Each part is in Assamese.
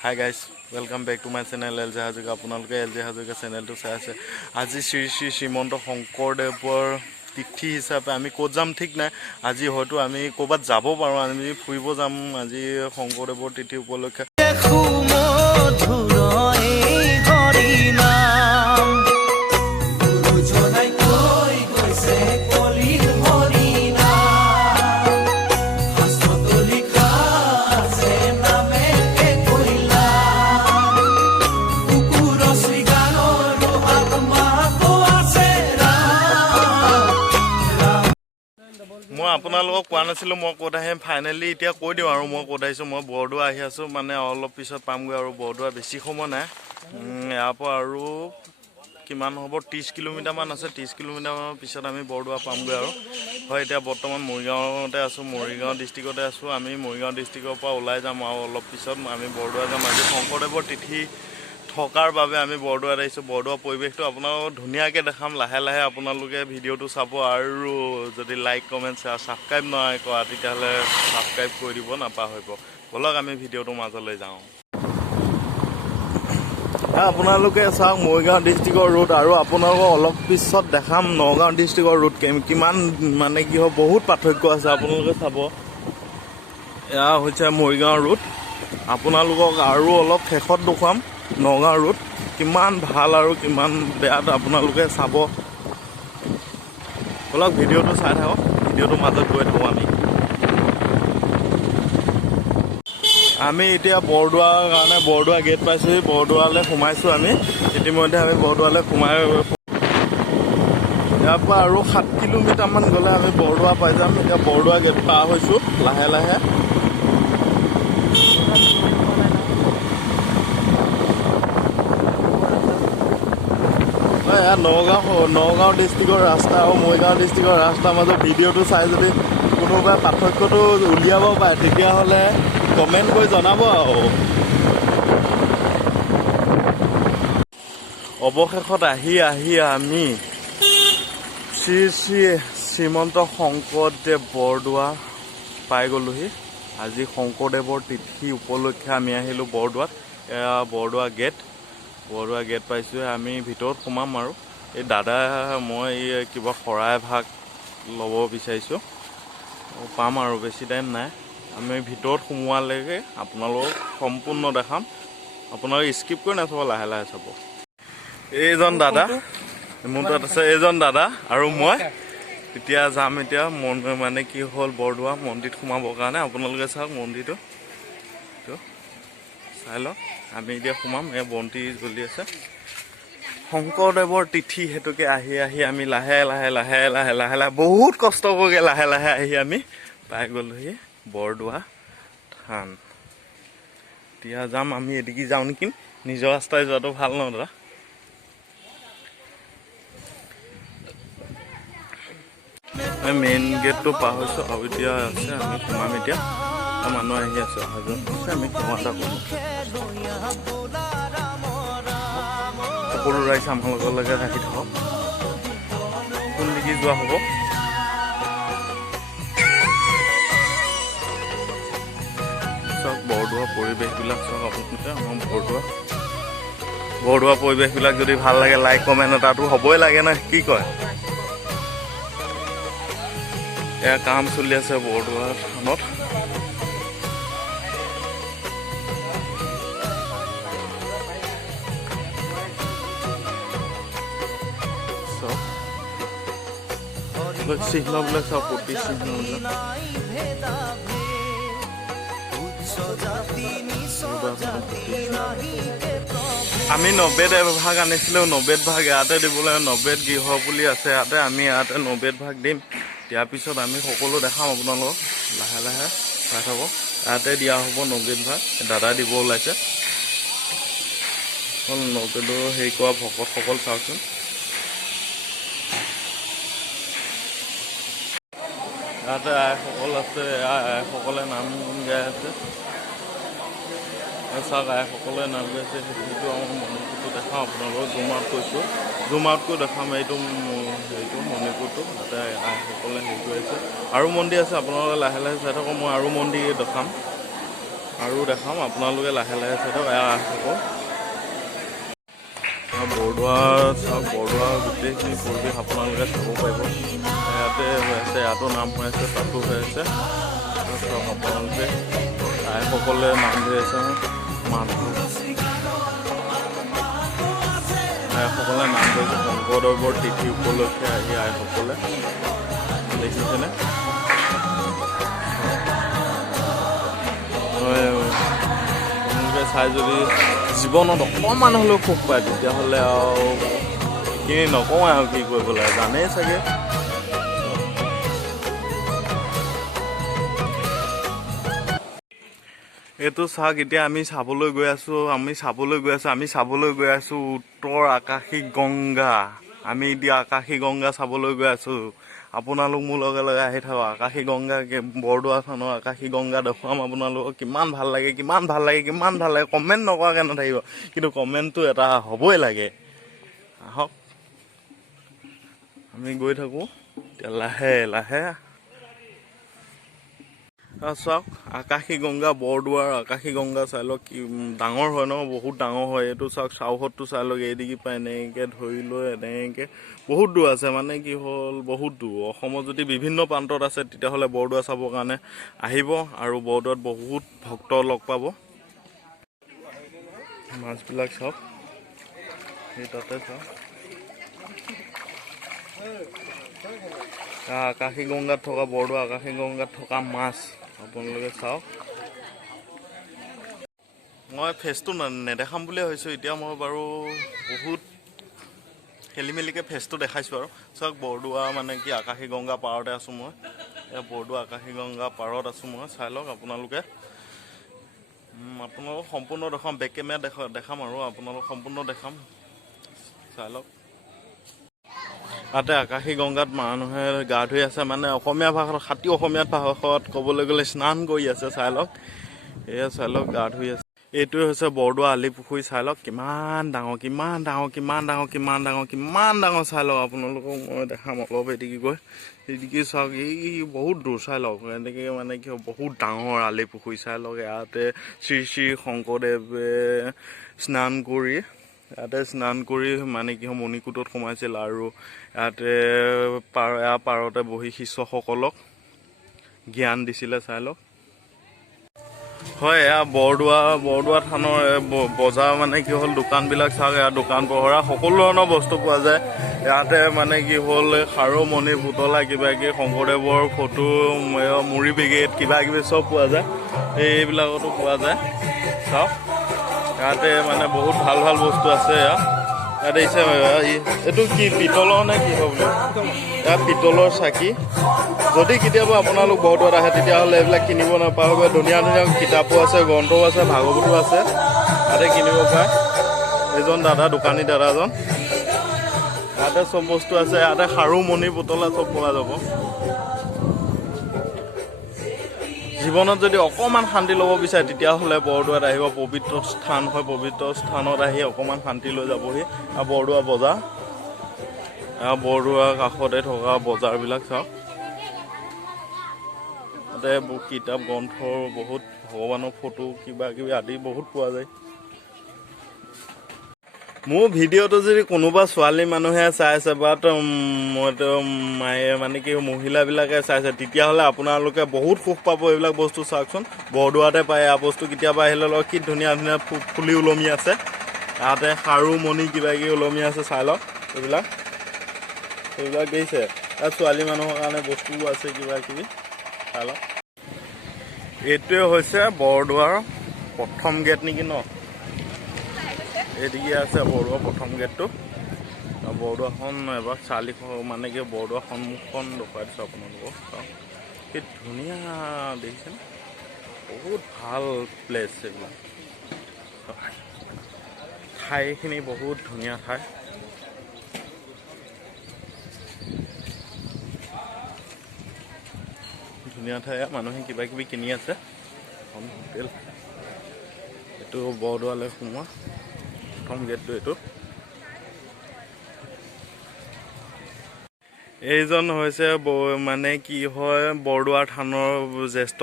Hi guys, welcome back to my channel LJ Hajoka. আপোনালোকে LJ Hajoka চেনেলটো চাই আছে। আজি শ্ৰী শ্ৰী শ্ৰীমন্ত শংকৰদেৱৰ তিথি হিচাপে আমি ক'ত যাম ঠিক নাই। আজি হয়তো আমি ক'ৰবাত যাব পাৰোঁ, আমি ফুৰিব যাম আজি শংকৰদেৱৰ তিথি উপলক্ষে। মই আপোনালোকক কোৱা নাছিলোঁ মই ক'ত আহিম, ফাইনেলি এতিয়া কৈ দিওঁ আৰু মই ক'ত আহিছোঁ। মই বৰদোৱা আহি আছোঁ, মানে অলপ পিছত পামগৈ আৰু বৰদোৱা বেছি সময় নাই। ইয়াৰ পৰা আৰু কিমান হ'ব 30 কিলোমিটাৰমান আছে। 30 কিলোমিটাৰমানৰ পিছত আমি বৰদোৱা পামগৈ আৰু হয়। এতিয়া বৰ্তমান মৰিগাঁৱতে আছোঁ, মৰিগাঁও ডিষ্ট্ৰিক্টতে আছোঁ। আমি মৰিগাঁও ডিষ্ট্ৰিক্টৰ পৰা ওলাই যাম আৰু অলপ পিছত আমি বৰদোৱা যাম। আজি শংকৰদেৱৰ তিথি থকাৰ বাবে আমি বৰদোৱাত আহিছোঁ। বৰদোৱা পৰিৱেশটো আপোনালোকক ধুনীয়াকৈ দেখাম। লাহে লাহে আপোনালোকে ভিডিঅ'টো চাব আৰু যদি লাইক কমেণ্ট শ্বেয়াৰ ছাবস্ক্ৰাইব নাই কৰা তেতিয়াহ'লে ছাবস্ক্ৰাইব কৰি দিব নাপাহৰিব। ব'লক আমি ভিডিঅ'টোৰ মাজলৈ যাওঁ। আপোনালোকে চাওক মৰিগাঁও ডিষ্ট্ৰিক্টৰ ৰোড আৰু আপোনালোকক অলপ পিছত দেখাম নগাঁও ডিষ্ট্ৰিক্টৰ ৰোড কিমান মানে কি হয় বহুত পাৰ্থক্য আছে। আপোনালোকে চাব এয়া হৈছে মৰিগাঁও ৰোড। আপোনালোকক আৰু অলপ শেষত দেখুৱাম নগাঁও ৰোড কিমান ভাল আৰু কিমান বেয়া আপোনালোকে চাব। অলপ ভিডিঅ'টো চাই থাকক, ভিডিঅ'টোৰ মাজত গৈ থাকোঁ আমি এতিয়া বৰদোৱাৰ কাৰণে বৰদোৱা গেট পাইছোঁহি। বৰদোৱালৈ সোমাইছোঁ আমি ইতিমধ্যে। আমি বৰদোৱালৈ সোমাই ইয়াৰ পৰা আৰু 7 কিলোমিটাৰমান গ'লে আমি বৰদোৱা পাই যাম। এতিয়া বৰদোৱা গেট পাৰ হৈছোঁ লাহে লাহে। এয়া নগাঁও ডিষ্ট্ৰিক্টৰ ৰাস্তা আৰু মৰিগাঁও ডিষ্ট্ৰিক্টৰ ৰাস্তাৰ মাজত ভিডিঅ'টো চাই যদি কোনোবাই পাৰ্থক্যটো উলিয়াব পাৰে তেতিয়াহ'লে কমেণ্ট কৰি জনাব আৰু। অৱশেষত আহি আমি শ্ৰী শ্ৰী শ্ৰীমন্ত শংকৰদেৱ বৰদোৱা পাই গ'লোহি। আজি শংকৰদেৱৰ তিথি উপলক্ষে আমি আহিলোঁ বৰদোৱাত। এয়া বৰদোৱা গেট পাইছোঁ। আমি ভিতৰত সোমাম আৰু এই দাদা মই এই কিবা শৰাই ভাগ ল'ব বিচাৰিছোঁ, পাম আৰু বেছি টাইম নাই। আমি ভিতৰত সোমোৱালৈকে আপোনালোকক সম্পূৰ্ণ দেখাম। আপোনালোকে স্কিপ কৰি নাচাব, লাহে লাহে চাব। এইজন দাদা মোৰ তাত আছে, এইজন দাদা আৰু মই এতিয়া যাম। এতিয়া মানে কি হ'ল বৰদোৱা মন্দিৰত সোমাবৰ কাৰণে আপোনালোকে চাওক মন্দিৰটো চাই লওক। আমি এতিয়া সোমাম, এই বন্তি জ্বলি আছে। শংকৰদেৱৰ তিথি হেতুকে আহি আমি লাহে লাহে বহুত কষ্ট কৰিকে লাহে লাহে আহি আমি পাই গ'লোহি বৰদোৱা থান। এতিয়া যাম আমি এদিকে যাওঁ নেকি, নিজৰ ৰাস্তাই যোৱাটো ভাল ন দাদা। মেইন গেটটো পাৰ হৈছোঁ আৰু এতিয়া আছে আমি সোমাম। এতিয়া মানুহ আহি আছে, অহা যোৱা আছে। আমি সেৱা এটা কৰোঁ। সকলো ৰাইজ আমাৰ লগলৈকে আহি থাকক। কোন দিগি যোৱা হ'ব চাওক। বৰদোৱা পৰিৱেশবিলাক চাওক আপোনালোকে। আমাৰ বৰদোৱা পৰিৱেশবিলাক যদি ভাল লাগে লাইক কমেণ্ট এটাতো হ'বই লাগে না, কি কয়। এয়া কাম চলি আছে বৰদোৱা থানত। চিহ্নবিলাক চাওক, প্ৰতি চিহ্নবিলাক আমি 90 ভাগ আনিছিলোঁ। 90 ভাগ ইয়াতে দিবলৈ 90 গৃহ বুলি আছে ইয়াতে। আমি ইয়াতে 90 ভাগ দিম। দিয়াৰ পিছত আমি সকলো দেখাম আপোনালোকক, লাহে লাহে চাই থাকক। ইয়াতে দিয়া হ'ব 90 ভাগ। দাদা দিব ওলাইছে। 90 হেৰি কৰা ভকতসকল চাওকচোন। ইয়াতে আইসকল আছে, আইসকলে নাম গাই আছে। চাওক আইসকলে নাম গাইছে। সেইটো আমাৰ মণিপুৰটো দেখাওঁ আপোনালোকক। জুম আউট কৰি দেখাম। এইটো মণিপুৰটো তাতে আইসকলে হেৰি কৰি আছে। আৰু মন্দিৰ আছে, আপোনালোকে লাহে লাহে চাই থাকক। মই আৰু মন্দিৰ দেখাম। আৰু দেখাম আপোনালোকে লাহে লাহে চাই থাকক। বৰদোৱা চাওক, বৰদোৱা গোটেইখিনি পৰিৱেশ আপোনালোকে চাব পাৰিব। ইয়াতে হৈ আছে, ইয়াতো নাম হৈ আছে, তাতো হৈ আছে। চাওক আপোনালোকে আইসকলে নাম ধৰি আছে, মানুহ আইসকলে নাম ধৰিছে শংকৰদেৱৰ তিথি উপলক্ষে আহি আইসকলে, দেখিছেনে? আপোনালোকে চাই যদি জীৱনত অকণমান হ'লেও সুখ পায় তেতিয়াহ'লে আৰু এইখিনি নকওঁ আৰু কি কৰিব লাগে, জানেই চাগে। এইটো চাওক, এতিয়া আমি চাবলৈ গৈ আছোঁ উত্তৰ আকাশী গংগা। আমি এতিয়া আকাশী গংগা চাবলৈ গৈ আছোঁ। আপোনালোক মোৰ লগে লগে আহি থাকক। আকাশী গংগা, বৰদোৱা থানৰ আকাশী গংগা দেখুৱাম আপোনালোকক। কিমান ভাল লাগে, কিমান ভাল লাগে, কিমান ভাল লাগে। কমেণ্ট নকৰাকৈ নাথাকিব, কিন্তু কমেণ্টটো এটা হ'বই লাগে। আহক আমি গৈ থাকোঁ এতিয়া লাহে লাহে। চাওক আকাশী গংগা, বৰদোৱাৰ আকাশী গংগা চাই লওক, কি ডাঙৰ হয় ন, বহুত ডাঙৰ হয়। এইটো চাওক চাউহতটো চাই লওক, এইদিগি পৰা এনেকৈ ধৰি লৈ এনেকৈ বহুত দূৰ আছে। মানে কি হ'ল, বহুত দূৰ। অসমৰ যদি বিভিন্ন প্ৰান্তত আছে তেতিয়াহ'লে বৰদোৱা চাবৰ কাৰণে আহিব, আৰু বৰদোৱাত বহুত ভক্ত লগ পাব। মাছবিলাক চাওক, সেই তাতে চাওক আকাশী গংগাত থকা, বৰদোৱা আকাশী গংগাত থকা মাছ আপোনালোকে চাওক। মই ফেচটো নেদেখাম বুলিয়ে ভাবিছোঁ। এতিয়া মই বাৰু বহুত খেলি মেলিকৈ ফেচটো দেখাইছোঁ আৰু। চাওক বৰদোৱা মানে কি আকাশী গংগা পাৰতে আছোঁ মই। এতিয়া বৰদোৱা আকাশী গংগা পাৰত আছোঁ মই। চাই লওক আপোনালোকে। আপোনালোকক সম্পূৰ্ণ দেখাম, বেক কেমেৰা দেখাম আৰু আপোনালোকক সম্পূৰ্ণ দেখাম। চাই লওক তাতে আকাশী গংগাত মানুহে গা ধুই আছে, মানে অসমীয়া ভাষাত, খাটি অসমীয়া ভাষাত ক'বলৈ গ'লে স্নান কৰি আছে। চাই লওক, এয়া চাই লওক গা ধুই আছে। এইটোৱে হৈছে বৰদোৱা আলি পুখুৰী। চাই লওক কিমান ডাঙৰ, কিমান ডাঙৰ, কিমান ডাঙৰ, কিমান ডাঙৰ, কিমান ডাঙৰ। চাই লওক আপোনালোকক মই দেখাম অলপ এদিগি গৈ। এদিগি চাওক, এই বহুত দূৰ। চাই লওক এনেকৈ মানে কি বহুত ডাঙৰ আলি পুখুৰী। চাই লওক ইয়াতে শ্ৰী শ্ৰী শংকৰদেৱে স্নান কৰি মানে কি মণিকূটত সোমাইছিল, আৰু ইয়াতে পাৰতে বহি শিষ্যসকলক জ্ঞান দিছিলে। চাই লওক হয়, এয়া বৰদোৱা থানৰ বজাৰ। মানে কি হ'ল, দোকানবিলাক চাওক, এয়া দোকান পোহৰা সকলো ধৰণৰ বস্তু পোৱা যায় ইয়াতে। মানে কি হ'ল, খাৰু মণি পুতলা কিবা কিবি, শংকৰদেৱৰ ফটো, মুড়ি পেকেট কিবা কিবি চব পোৱা যায়। এইবিলাকতো পোৱা যায়। চাওক ইয়াতে মানে বহুত ভাল ভাল বস্তু আছে। ইয়াতে এইটো কি পিতলৰ নে কি হয় বোলে, ইয়াত পিতলৰ চাকি। যদি কেতিয়াবা আপোনালোক বৰদোৱাত আহে তেতিয়াহ'লে এইবিলাক কিনিব নাপাহৰিব। ধুনীয়া ধুনীয়া কিতাপো আছে, গ্ৰন্থও আছে, ভাগৱতো আছে, ইয়াতে কিনিব পাৰে। এইজন দাদা, দোকানী দাদাজন, ইয়াতে চব বস্তু আছে। ইয়াতে খাৰু মণি পুতলা চব পোৱা যাব। জীৱনত যদি অকণমান শান্তি ল'ব বিচাৰে তেতিয়াহ'লে বৰদোৱাত আহিব। পবিত্ৰ স্থান হয়, পবিত্ৰ স্থানত আহি অকণমান শান্তি লৈ যাবহি। আৰু বৰদোৱা বজাৰ, বৰদোৱাৰ কাষতে থকা বজাৰবিলাক চাওক। তাতে কিতাপ গ্ৰন্থৰ বহুত, ভগৱানৰ ফটো কিবা কিবি আদি বহুত পোৱা যায়। মোৰ ভিডিঅ'টো যদি কোনোবা ছোৱালী মানুহে চাইছে বা মায়ে মানে কি মহিলাবিলাকে চাইছে, তেতিয়াহ'লে আপোনালোকে বহুত সুখ পাব। এইবিলাক বস্তু চাওকচোন, বৰদোৱাতে পায় এয়া বস্তু। কেতিয়াবা আহিলে লওক, কি ধুনীয়া ধুনীয়া ফুলি ওলমি আছে। ইয়াতে খাৰু মণি কিবা কিবি ওলমি আছে। চাই লওক এইবিলাক দেখিছে। তাত ছোৱালী মানুহৰ কাৰণে বস্তুও আছে কিবা কিবি। চাই লওক এইটোৱে হৈছে বৰদোৱাৰ প্ৰথম গেট নেকি ন? এইদিকে আছে বৰদোৱাৰ প্ৰথম গেটটো। বৰদোৱাখন এবাৰ চালি, মানে কি বৰদোৱা সন্মুখখন দেখুৱাই দিছোঁ আপোনালোকক। কি ধুনীয়া দেখিছেনে? বহুত ভাল প্লেচ এইবিলাক। ঠাইখিনি বহুত ধুনীয়া ঠাই। ধুনীয়া ঠাই। মানুহে কিবা কিবি কিনি আছে। এখন হোটেল। এইটো বৰদোৱালৈ সোমোৱা প্ৰথম গেটটো এইটো। এইজন হৈছে মানে কি হয়, বৰদোৱা থানৰ জ্যেষ্ঠ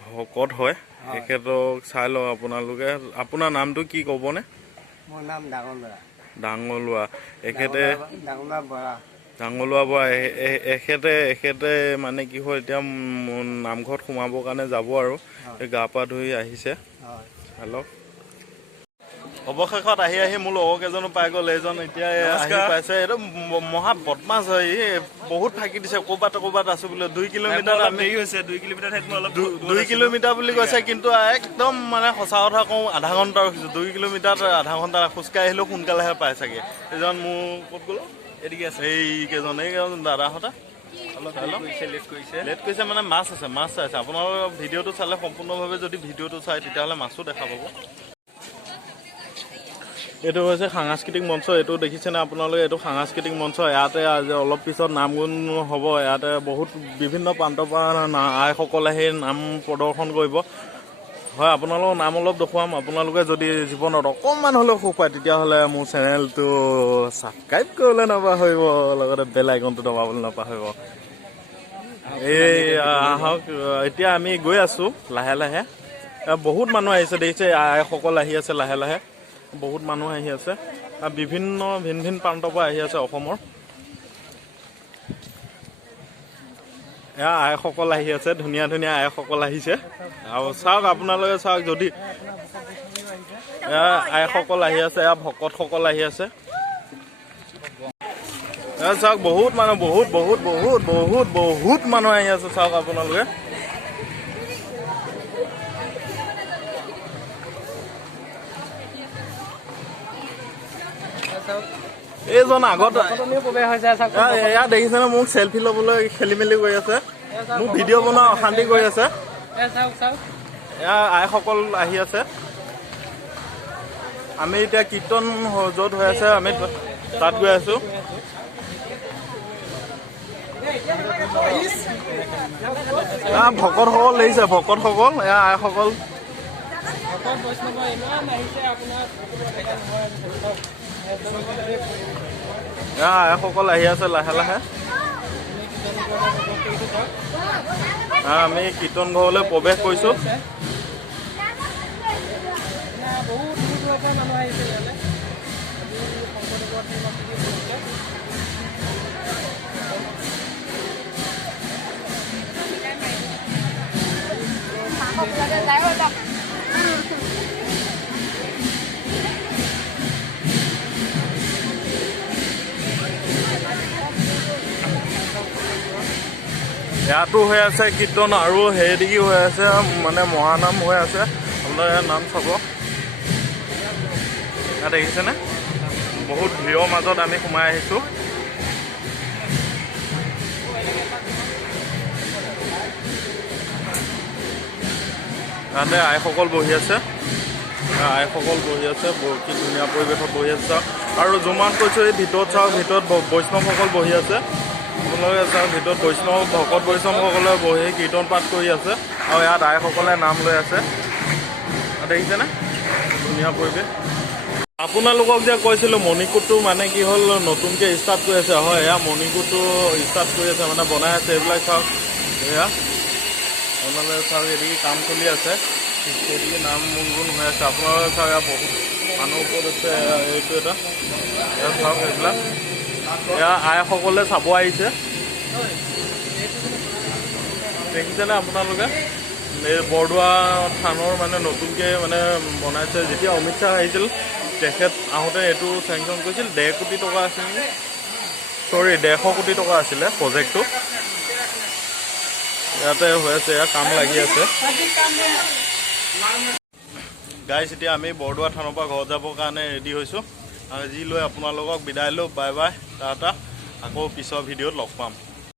ভকত হয়, এখেতক চাই লওক আপোনালোকে। আপোনাৰ নামটো কি ক'বনে? মোৰ নাম ডাঙৰলুৱা। ডাঙৰলুৱা। এখেতে ডাঙৰলুৱা বৰা। ডাঙৰলুৱা বৰা। এখেতে মানে কি হয় এতিয়া নামঘৰত সোমাবৰ কাৰণে যাব আৰু গা পা ধুই আহিছে। হেল্ল', অৱশেষত আহি মোৰ লগৰ কেইজনো পাই গ'ল। এইজন এতিয়া আহি পাইছে। এইটো মহা বদমাছ হয়। বহুত ফাঁকি দিছে ক'ৰবাত আছো বোলে। 2 কিলোমিটাৰ দেৰি হৈছে। 2 কিলোমিটাৰ 2 কিলোমিটাৰ বুলি কৈছে, কিন্তু একদম মানে সঁচা কথা কওঁ আধা ঘণ্টা ৰখিছোঁ। 2 কিলোমিটাৰত আধা ঘণ্টা খোজকাঢ়ি আহিলেও সোনকালেহে পাই চাগে। এইজন মোৰ ক'ত গ'ল এদিকে আছে। এইকেইজন দাদাহঁতে লেট কৰিছে মানে মাছ চাইছে। আপোনালোকৰ ভিডিঅ'টো চালে সম্পূৰ্ণভাৱে যদি ভিডিঅ'টো চাই তেতিয়াহ'লে মাছো দেখা পাব। এইটো হৈছে সাংস্কৃতিক মঞ্চ। এইটো দেখিছেনে আপোনালোকে? এইটো সাংস্কৃতিক মঞ্চ। ইয়াতে আজি অলপ পিছত নাম গুণ হ'ব। ইয়াতে বহুত বিভিন্ন প্ৰান্তৰ পৰা আইসকল আহি নাম প্ৰদৰ্শন কৰিব। হয়, আপোনালোকৰ নাম অলপ দেখুৱাম। আপোনালোকে যদি জীৱনত অকণমান হ'লেও সুখ পায় তেতিয়াহ'লে মোৰ চেনেলটো ছাবস্ক্ৰাইব কৰিবলৈ নাপাহৰিব, লগতে বেল আইকনটো দবাবলৈ নাপাহৰিব। এই আহক, এতিয়া আমি গৈ আছোঁ লাহে। বহুত মানুহ আহিছে দেখিছে। আইসকল আহি আছে লাহে। বহুত মানুহ আহি আছে। ভিন প্ৰান্তৰ পৰা আহি আছে অসমৰ। এয়া আইসকল আহি আছে। ধুনীয়া আইসকল আহিছে। আৰু চাওক আপোনালোকে চাওক, যদি এয়া আইসকল আহি আছে, এয়া ভকতসকল আহি আছে। এয়া চাওক বহুত মানুহ বহুত মানুহ আহি আছে। চাওক আপোনালোকে। এইজন আগত এয়া দেখিছেনে? মোক চেলফি ল'বলৈ খেলি মেলি কৰি আছে। মোক ভিডিঅ' বনোৱা অশান্তি কৰি আছে। এয়া আইসকল আহি আছে। আমি এতিয়া কীৰ্তন য'ত হৈ আছে আমি তাত গৈ আছোঁ। ভকতসকল দেখিছে? ভকতসকল, এয়া আইসকল। আইসকল আহি আছে লাহে। আমি কীৰ্তন ঘৰলৈ প্ৰৱেশ কৰিছোঁ। ইয়াতো হৈ আছে কীৰ্তন আৰু হেৰিদিগি হৈ আছে, মানে মহানাম হৈ আছে। আপোনালোকে ইয়াৰ নাম চাব। ইয়াত দেখিছেনে? বহুত ভিৰৰ মাজত আমি সোমাই আহিছোঁ। ইয়াতে আইসকল বহি আছে। কি ধুনীয়া পৰিৱেশত বহি আছে চাওক। আৰু জুমান কৈছোঁ এই ভিতৰত চাওক, ভিতৰত বৈষ্ণৱসকল বহি আছে। আপোনালোকে চাওক, ভিতৰত ভকত বৈষ্ণৱসকলে বহি কীৰ্তন পাঠ কৰি আছে। আৰু ইয়াত আইসকলে নাম লৈ আছে। দেখিছেনে? ধুনীয়া পৰিৱেশ। আপোনালোকক যে কৈছিলোঁ মণিকূটটো মানে কি হ'ল, নতুনকৈ ষ্টাৰ্ট কৰি আছে। হয়, এয়া মণিকূটটো ষ্টাৰ্ট কৰি আছে, মানে বনাই আছে। এইবিলাক চাওক, এয়া আপোনালোকে চাওক, এদিকে কাম চলি আছে, সেইদিকে নাম গুণ হৈ আছে। আপোনালোকে চাওক, এয়া বহুত মানুহ ওপৰত আছে। এইটো এটা এয়া চাওক, এইবিলাক এয়া আইসকলে চাব আহিছে। দেখিছেনে আপোনালোকে? এই বৰদোৱা থানৰ মানে নতুনকৈ মানে বনাইছে। যেতিয়া অমিত শ্বাহ আহিছিল তেখেত আহোঁতে এইটো চেংচন কৰিছিল। 1.5 কোটি টকা আছিল নেকি? 150 কোটি টকা আছিলে প্ৰজেক্টটো। ইয়াতে হৈ আছে, এয়া কাম লাগি আছে। গাইজ, এতিয়া আমি বৰদোৱা থানৰ পৰা ঘৰত যাবৰ কাৰণে ৰেডি হৈছোঁ। আজি লৈ আপোনালোকক বিদায় লওঁ। Bye bye, Tata. আকৌ পিছৰ ভিডিঅ'ত লগ পাম।